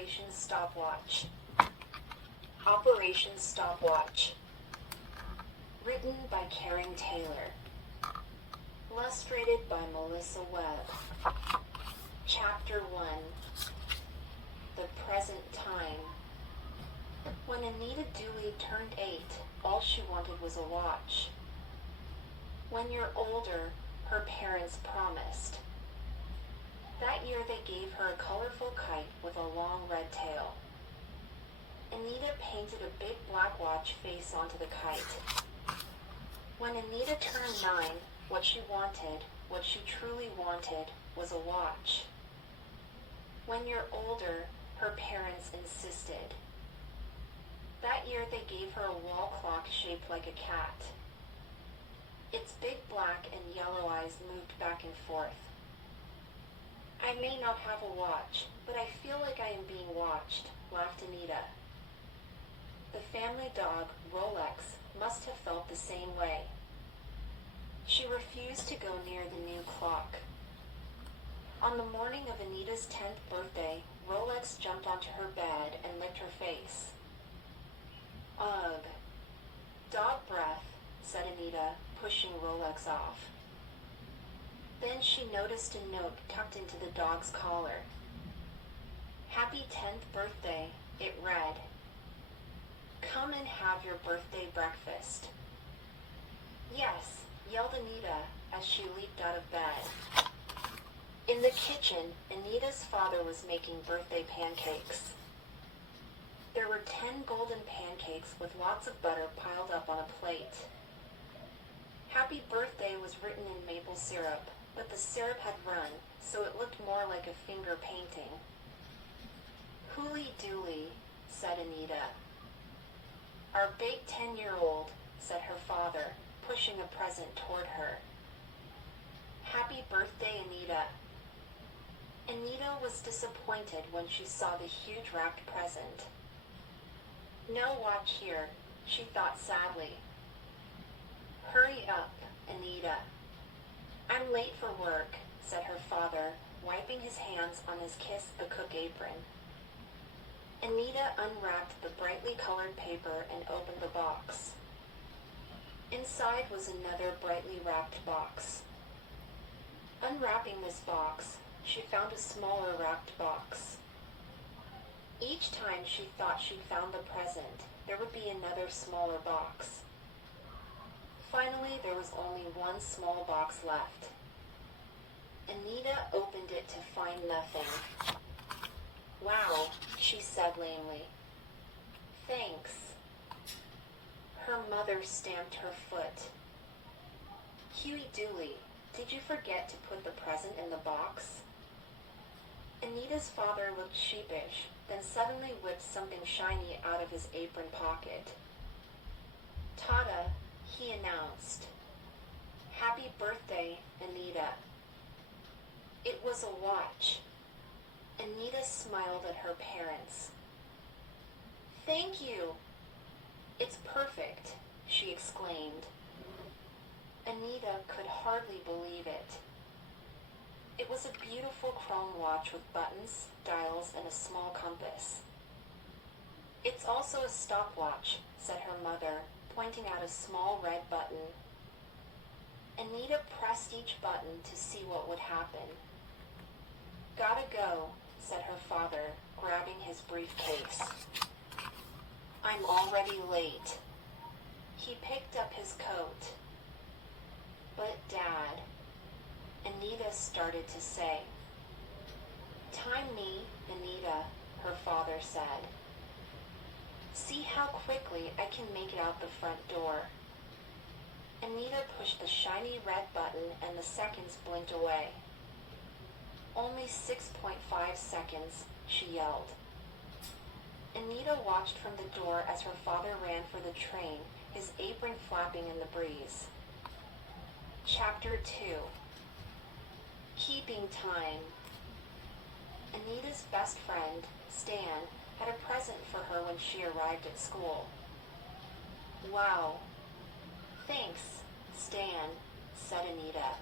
Operation Stopwatch. Operation Stopwatch. Written by Karen Taylor. Illustrated by Melissa Webb. Chapter 1. The Present Time. When Anita Dooley turned 8, all she wanted was a watch. When you're older, her parents promised. That year they gave her a colorful kite with a long red tail. Anita painted a big black watch face onto the kite. When Anita turned 9, what she truly wanted, was a watch. When you're older, her parents insisted. That year they gave her a wall clock shaped like a cat. Its big black and yellow eyes moved back and forth. I may not have a watch, but I feel like I am being watched, laughed Anita. The family dog, Rolex, must have felt the same way. She refused to go near the new clock. On the morning of Anita's 10th birthday, Rolex jumped onto her bed and licked her face. Ugh. Dog breath, said Anita, pushing Rolex off. Then she noticed a note tucked into the dog's collar. Happy 10th birthday, it read. Come and have your birthday breakfast. Yes, yelled Anita as she leaped out of bed. In the kitchen, Anita's father was making birthday pancakes. There were 10 golden pancakes with lots of butter piled up on a plate. Happy birthday was written in maple syrup, but the syrup had run, so it looked more like a finger painting. Hooly dooly, said Anita. Our big 10-year-old, said her father, pushing a present toward her. Happy birthday, Anita. Anita was disappointed when she saw the huge wrapped present. No watch here, she thought sadly. Hurry up, Anita. I'm late for work, said her father, wiping his hands on his Kiss the Cook apron. Anita unwrapped the brightly colored paper and opened the box. Inside was another brightly wrapped box. Unwrapping this box, she found a smaller wrapped box. Each time she thought she'd found the present, there would be another smaller box. Finally, there was only one small box left. Anita opened it to find nothing. Wow, she said lamely. Thanks. Her mother stamped her foot. Huey Dooley, did you forget to put the present in the box? Anita's father looked sheepish, then suddenly whipped something shiny out of his apron pocket. Tata, he announced. Happy birthday, Anita. It was a watch. Anita smiled at her parents. Thank you. It's perfect, she exclaimed. Anita could hardly believe it. It was a beautiful chrome watch with buttons, dials, and a small compass. It's also a stopwatch, said her mother, pointing out a small red button. Anita pressed each button to see what would happen. Gotta go, said her father, grabbing his briefcase. I'm already late. He picked up his coat. But Dad, Anita started to say. Time me, Anita, her father said. See how quickly I can make it out the front door. Anita pushed the shiny red button and the seconds blinked away. Only 6.5 seconds, she yelled. Anita watched from the door as her father ran for the train, his apron flapping in the breeze. Chapter 2. Keeping time. Anita's best friend, Stan, had a present for her when she arrived at school. Wow. Thanks, Stan, said Anita.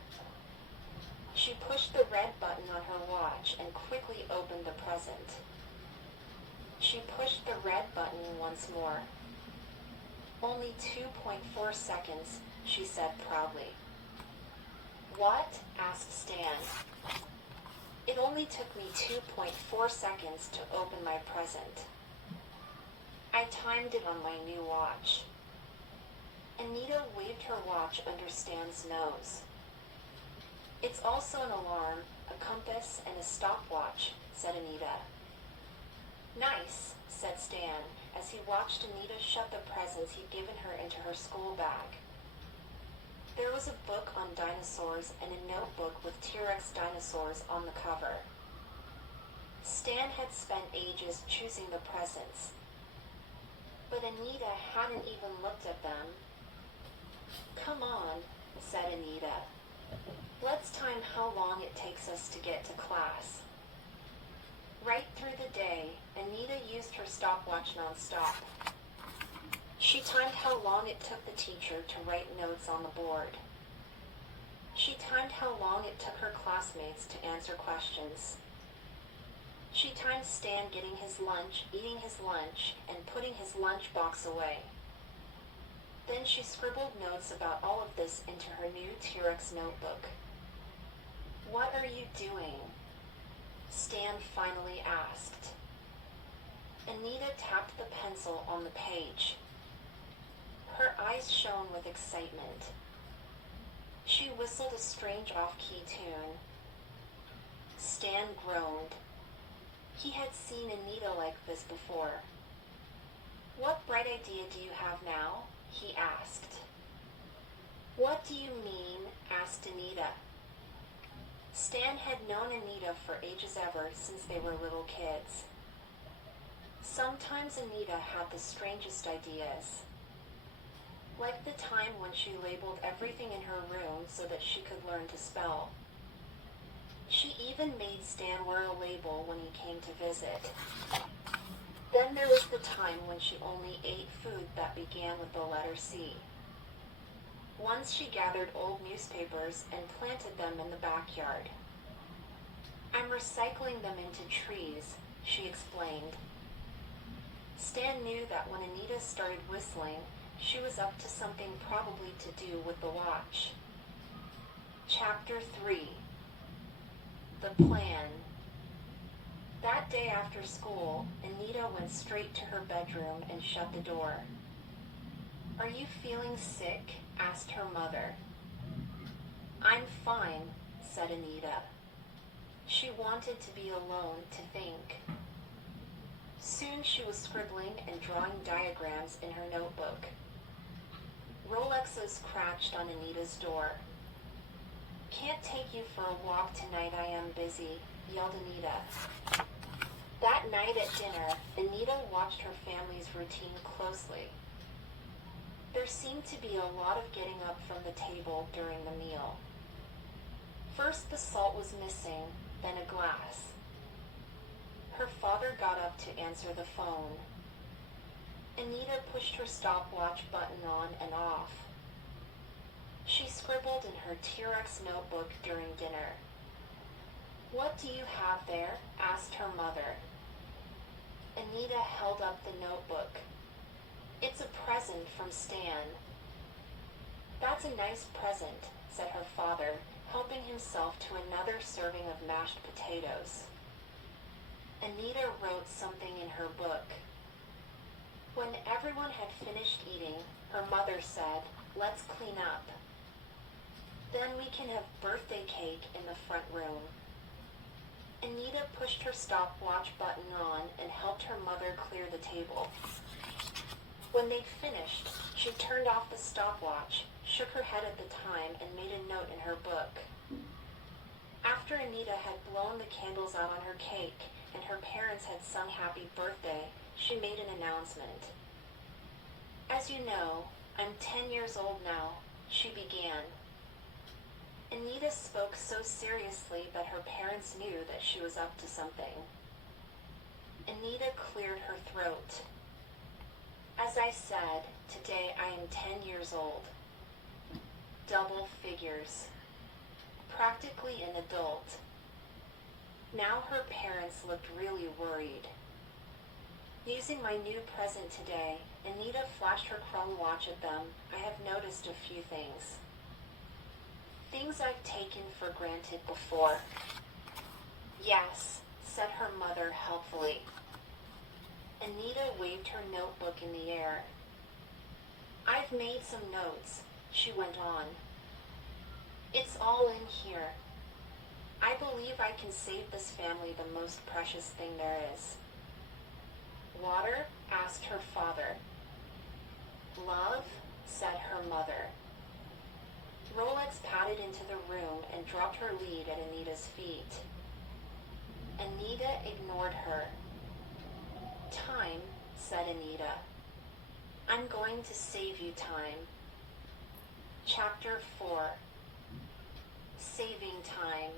She pushed the red button on her watch and quickly opened the present. She pushed the red button once more. Only 2.4 seconds, she said proudly. What? Asked Stan. It only took me 2.4 seconds to open my present. I timed it on my new watch. Anita waved her watch under Stan's nose. It's also an alarm, a compass, and a stopwatch, said Anita. Nice, said Stan, as he watched Anita shove the presents he'd given her into her school bag. There was a book on dinosaurs and a notebook with T-Rex dinosaurs on the cover. Stan had spent ages choosing the presents, but Anita hadn't even looked at them. Come on, said Anita. Let's time how long it takes us to get to class. Right through the day, Anita used her stopwatch nonstop. She timed how long it took the teacher to write notes on the board. She timed how long it took her classmates to answer questions. She timed Stan getting his lunch, eating his lunch, and putting his lunchbox away. Then she scribbled notes about all of this into her new T-Rex notebook. What are you doing? Stan finally asked. Anita tapped the pencil on the page. Her eyes shone with excitement. She whistled a strange off-key tune. Stan groaned. He had seen Anita like this before. What bright idea do you have now? He asked. What do you mean? Asked Anita. Stan had known Anita for ages ever since they were little kids. Sometimes Anita had the strangest ideas. Like the time when she labeled everything in her room so that she could learn to spell. She even made Stan wear a label when he came to visit. Then there was the time when she only ate food that began with the letter C. Once she gathered old newspapers and planted them in the backyard. I'm recycling them into trees, she explained. Stan knew that when Anita started whistling, she was up to something probably to do with the watch. Chapter 3. The Plan. That day after school, Anita went straight to her bedroom and shut the door. Are you feeling sick? Asked her mother. I'm fine, said Anita. She wanted to be alone to think. Soon she was scribbling and drawing diagrams in her notebook. Rolexes scratched on Anita's door. Can't take you for a walk tonight, I am busy, yelled Anita. That night at dinner, Anita watched her family's routine closely. There seemed to be a lot of getting up from the table during the meal. First the salt was missing, then a glass. Her father got up to answer the phone. Anita pushed her stopwatch button on and off. She scribbled in her T-Rex notebook during dinner. What do you have there? Asked her mother. Anita held up the notebook. It's a present from Stan. That's a nice present, said her father, helping himself to another serving of mashed potatoes. Anita wrote something in her book. When everyone had finished eating, her mother said, let's clean up. Then we can have birthday cake in the front room. Anita pushed her stopwatch button on and helped her mother clear the table. When they'd finished, she turned off the stopwatch, shook her head at the time, and made a note in her book. After Anita had blown the candles out on her cake and her parents had sung happy birthday, she made an announcement. As you know, I'm 10 years old now, she began. Anita spoke so seriously that her parents knew that she was up to something. Anita cleared her throat. As I said, today I am 10 years old. Double figures. Practically an adult. Now her parents looked really worried. Using my new present today, Anita flashed her Chrome watch at them. I have noticed a few things. Things I've taken for granted before. Yes, said her mother helpfully. Anita waved her notebook in the air. I've made some notes, she went on. It's all in here. I believe I can save this family the most precious thing there is. Water? Asked her father. Love? Said her mother. Rolex padded into the room and dropped her lead at Anita's feet. Anita ignored her. Time, said Anita. I'm going to save you time. Chapter 4. Saving time.